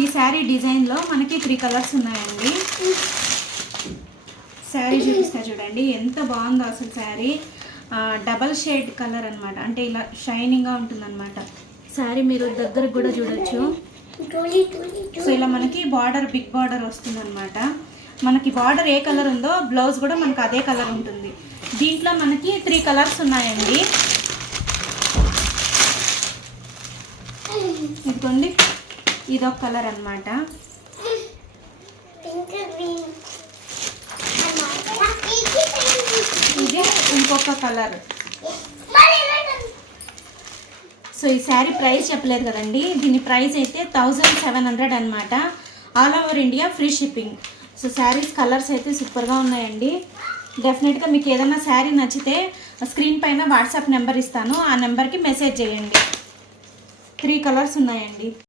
ఈ శారీ డిజైన్లో మనకి 3 కలర్స్ ఉన్నాయండి. శారీ చూపిస్తా చూడండి, ఎంత బాగుందో అసలు శారీ. డబల్ షేడ్ కలర్ అనమాట, అంటే ఇలా షైనింగ్గా ఉంటుందన్నమాట శారీ. మీరు దగ్గరకు కూడా చూడొచ్చు. సో ఇలా మనకి బార్డర్, బిగ్ బార్డర్ వస్తుందన్నమాట. మనకి బార్డర్ ఏ కలర్ ఉందో బ్లౌజ్ కూడా మనకు అదే కలర్ ఉంటుంది. దీంట్లో మనకి 3 కలర్స్ ఉన్నాయండి. ఇదిగోండి, ఇదొక కలర్ అన్నమాట. ఇది ఇంకొక కలర్. సో ఈ శారీ ప్రైస్ చెప్పలేదు కదండి, దీని ప్రైస్ అయితే 1700 అనమాట. All over India free shipping. So saris colours అయితే సూపర్గా ఉన్నాయండి. డెఫినెట్గా మీకు ఏదైనా శారీ నచ్చితే స్క్రీన్ పైన వాట్సాప్ నెంబర్ ఇస్తాను, ఆ నెంబర్కి మెసేజ్ చేయండి. 3 కలర్స్ ఉన్నాయండి.